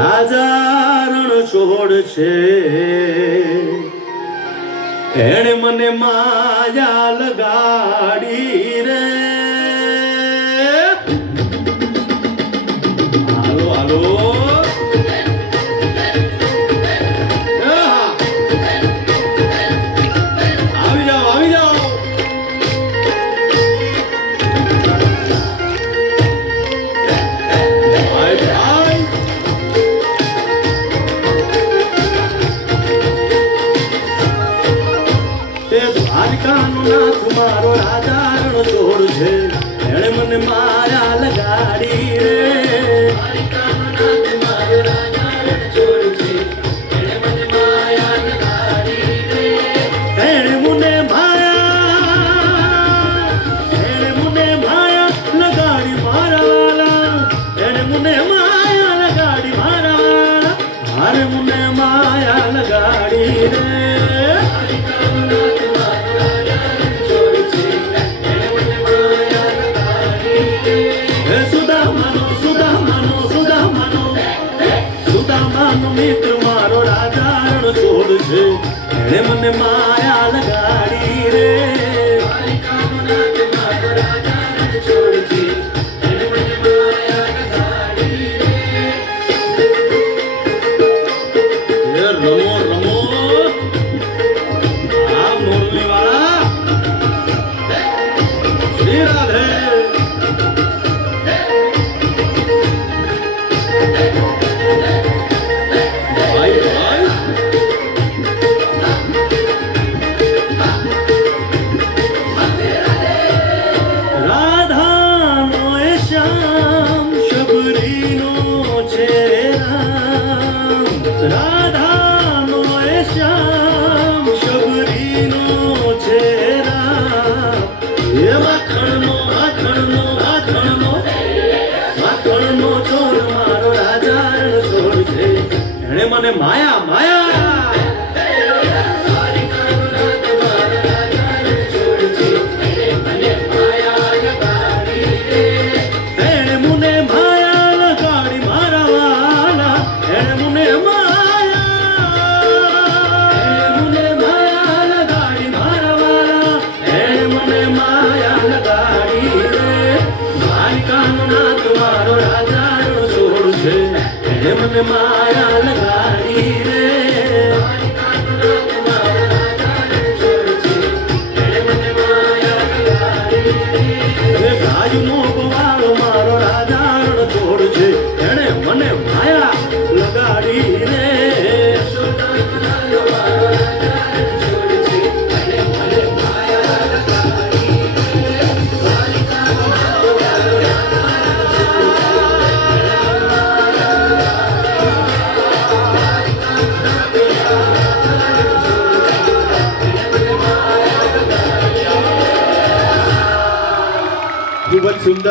રાજા રણ છોડ છે એણે મને માયા લગાડી રે હાલો હાલો આવી જાઓ આવી જાઓ દ્વારકાનો નાથ મારો રાજા રણ છોડ છે એણે મને માયા લગાડી રે દ્વારકાનો નાથ મારો રાજા રણ છોડ છે એણે મને માયા લગાડી રે એણે મને માયા લગાડી મારા વાલા એણે મને માયા લગાડી મારા વાલા મારે મને માયા લગાડી રે મિત્ર મારો રાજા રણ છોડ છે એણે મને માયા લગાડી રે દ્વારકાનો નાથ મારો રાજા રણ છોડ છે એણે મને માયા લગાડી રે રમો રમો આ મોરલી વાળા શ્રી રાધે રાધાનો એ શ્યામ શબરીનો છે રામ એ માખણનો ચોર મારો રાજા રણ છોડ છે એણે મને માયા માયા મારો રાજા રણ છોડ છે એણે મને માયા લગાડી રે ગાયનો ગોવાળો મારો રાજા રણ છોડ છે એણે મને માયા લગાડી રે ખૂબ જ સુંદર